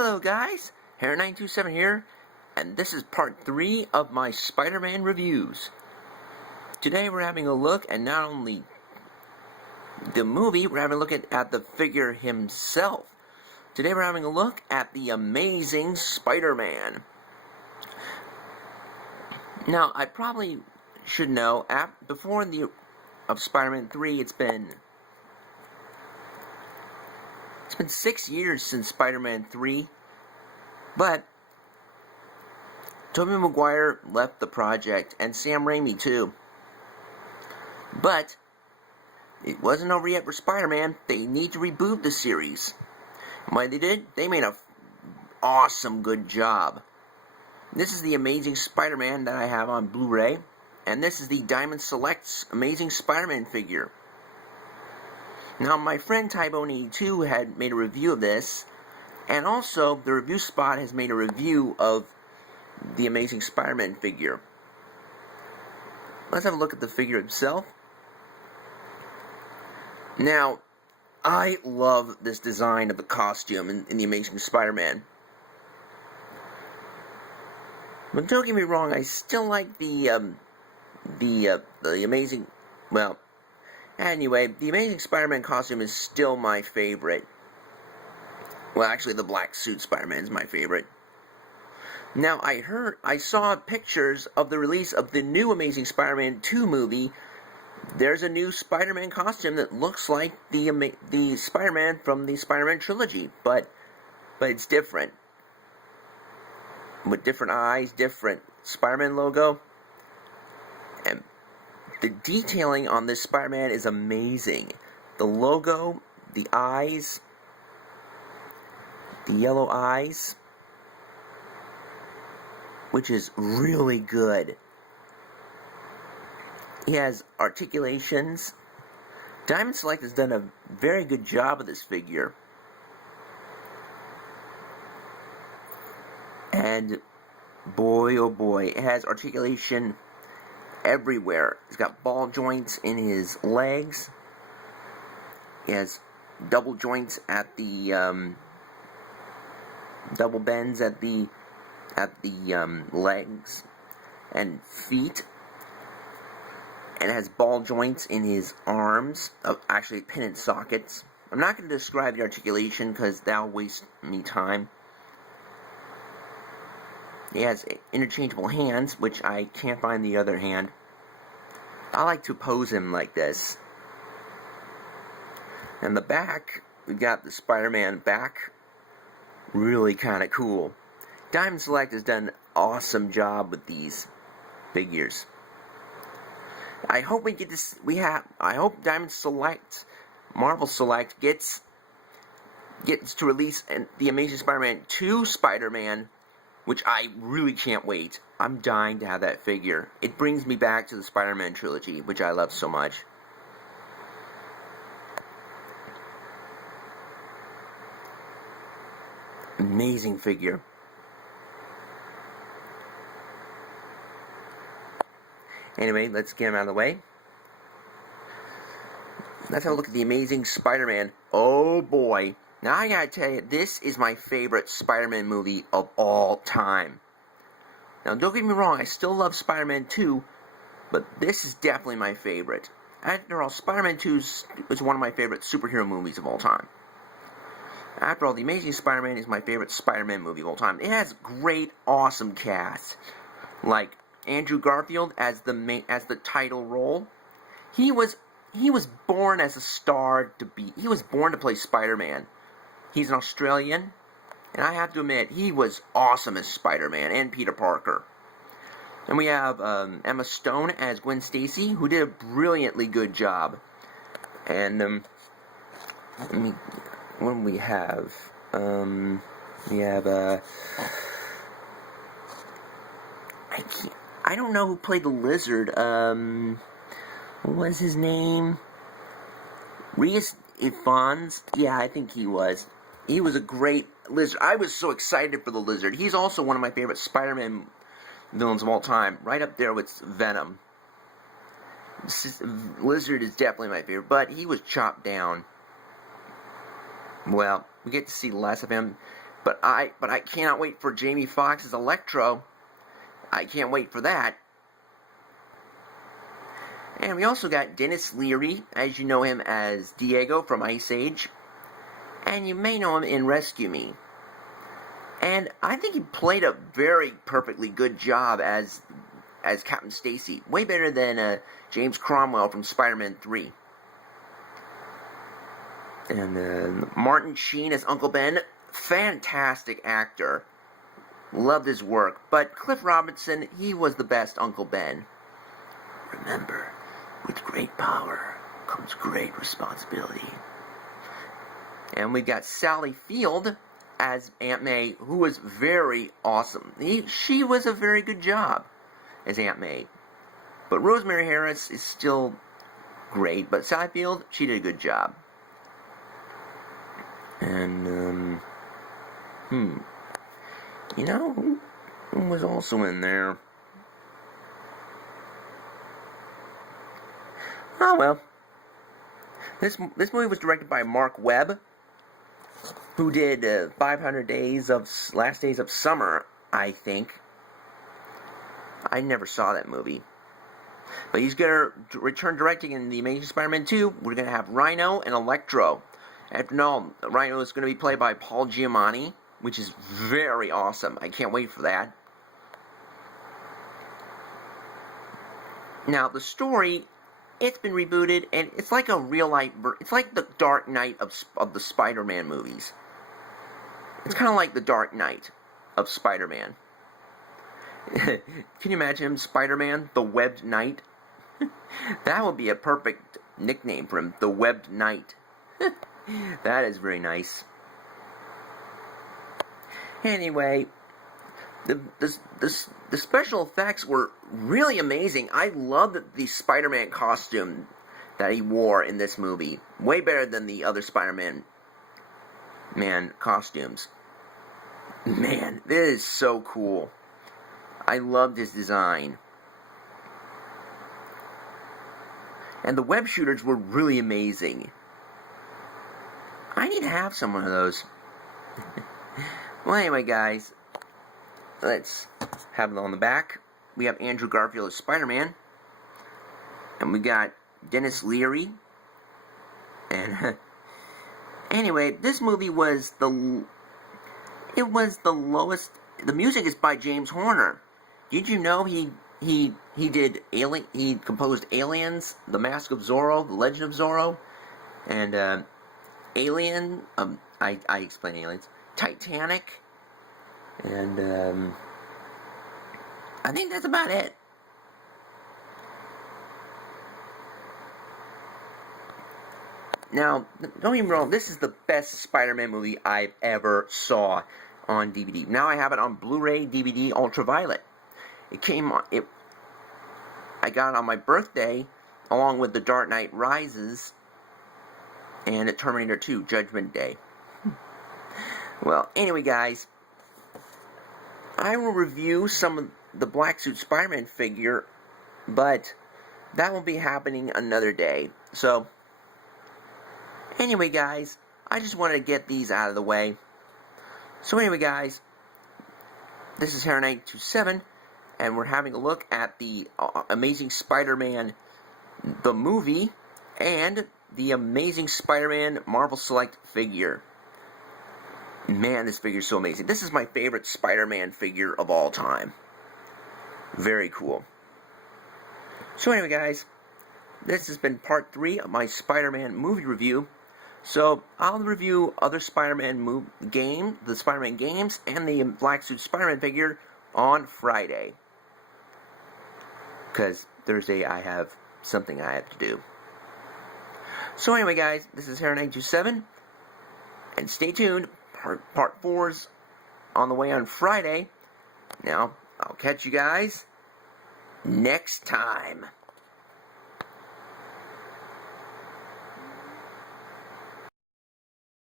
Hello guys, Harri927 here, and this is part 3 of my Spider-Man reviews. Today we're having a look at not only the movie, we're having a look at the figure himself. Today we're having a look at the Amazing Spider-Man. Now, I probably should know, before of Spider-Man 3, it's been 6 years since Spider-Man 3, but Tobey Maguire left the project, and Sam Raimi too. But it wasn't over yet for Spider-Man. They need to reboot the series. And what they did, they made an awesome good job. This is the Amazing Spider-Man that I have on Blu-ray, and this is the Diamond Select's Amazing Spider-Man figure. Now, my friend Tybone82 had made a review of this, and also the Review Spot has made a review of the Amazing Spider-Man figure. Let's have a look at the figure itself. Now, I love this design of the costume in the Amazing Spider-Man. But don't get me wrong, I still like the Amazing, well, anyway, the Amazing Spider-Man costume is still my favorite. Well, actually, the black suit Spider-Man is my favorite. Now, I saw pictures of the release of the new Amazing Spider-Man 2 movie. There's a new Spider-Man costume that looks like the Spider-Man from the Spider-Man trilogy, but it's different. With different eyes, different Spider-Man logo. And the detailing on this Spider-Man is amazing. The logo, the eyes, the yellow eyes, which is really good. He has articulations. Diamond Select has done a very good job of this figure. And boy, oh boy, it has articulation everywhere. He's got ball joints in his legs. He has double joints at the double bends at the legs and feet. And it has ball joints in his arms, actually pin sockets. I'm not going to describe the articulation because that'll waste me time. He has interchangeable hands, which I can't find the other hand. I like to pose him like this. And the back, we've got the Spider-Man back. Really kind of cool. Diamond Select has done an awesome job with these figures. I hope we get this. I hope Diamond Select, Marvel Select gets to release the Amazing Spider-Man 2 Spider-Man, which I really can't wait. I'm dying to have that figure. It brings me back to the Spider-Man trilogy, which I love so much. Amazing figure. Anyway, let's get him out of the way. Let's have a look at the Amazing Spider-Man. Oh boy. Now I gotta tell you, this is my favorite Spider-Man movie of all time. Now don't get me wrong, I still love Spider-Man 2, but this is definitely my favorite. After all, Spider-Man 2 is one of my favorite superhero movies of all time. After all, The Amazing Spider-Man is my favorite Spider-Man movie of all time. It has great, awesome cast, like Andrew Garfield as the title role. He was born as a star to be. He was born to play Spider-Man. He's an Australian, and I have to admit, he was awesome as Spider-Man and Peter Parker. And we have Emma Stone as Gwen Stacy, who did a brilliantly good job. And what do we have? I don't know who played the Lizard. What was his name? Rhys Ifans? Yeah, I think he was. He was a great Lizard. I was so excited for the Lizard. He's also one of my favorite Spider-Man villains of all time. Right up there with Venom. Lizard is definitely my favorite, but he was chopped down. Well, we get to see less of him. But I cannot wait for Jamie Foxx's Electro. I can't wait for that. And we also got Dennis Leary, as you know him as Diego from Ice Age. And you may know him in Rescue Me. And I think he played a very perfectly good job as Captain Stacy. Way better than James Cromwell from Spider-Man 3. And Martin Sheen as Uncle Ben. Fantastic actor. Loved his work. But Cliff Robinson, he was the best Uncle Ben. Remember, with great power comes great responsibility. And we got Sally Field as Aunt May, who was very awesome. She was a very good job as Aunt May. But Rosemary Harris is still great. But Sally Field, she did a good job. And, you know, who was also in there? Oh, well. This movie was directed by Mark Webb, who did 500 Days of Last Days of Summer, I think. I never saw that movie. But he's going to return directing in The Amazing Spider-Man 2. We're going to have Rhino and Electro. After all, Rhino is going to be played by Paul Giamatti, which is very awesome. I can't wait for that. Now, the story, it's been rebooted, and it's like a real-life... It's like the Dark Knight of the Spider-Man movies. It's kind of like the Dark Knight of Spider-Man. Can you imagine him, Spider-Man, the Webbed Knight? That would be a perfect nickname for him, the Webbed Knight. That is very nice. Anyway, the special effects were really amazing. I love the Spider-Man costume that he wore in this movie. Way better than the other Spider-Man costumes. Man, this is so cool. I loved his design. And the web shooters were really amazing. I need to have some of those. Well, anyway, guys, let's have it on the back. We have Andrew Garfield as Spider-Man. And we got Dennis Leary. And anyway, this movie was the lowest. The music is by James Horner. Did you know he composed Aliens, The Mask of Zorro, The Legend of Zorro, and Alien, I explain Aliens, Titanic, and I think that's about it. Now, don't get me wrong, this is the best Spider-Man movie I've ever saw on DVD. Now I have it on Blu-ray, DVD, Ultraviolet. I got it on my birthday, along with The Dark Knight Rises, and Terminator 2, Judgment Day. Well, anyway, guys, I will review some of the Black Suit Spider-Man figure, but that will be happening another day. So, anyway, guys, I just wanted to get these out of the way. So anyway, guys, this is Harri927, and we're having a look at the Amazing Spider-Man, the movie, and the Amazing Spider-Man Marvel Select figure. Man, this figure is so amazing. This is my favorite Spider-Man figure of all time. Very cool. So anyway, guys, this has been part 3 of my Spider-Man movie review. So, I'll review other Spider-Man the Spider-Man games, and the Black Suit Spider-Man figure on Friday. Because Thursday I have something I have to do. So anyway, guys, this is Harri927, and stay tuned. Part 4's on the way on Friday. Now, I'll catch you guys next time.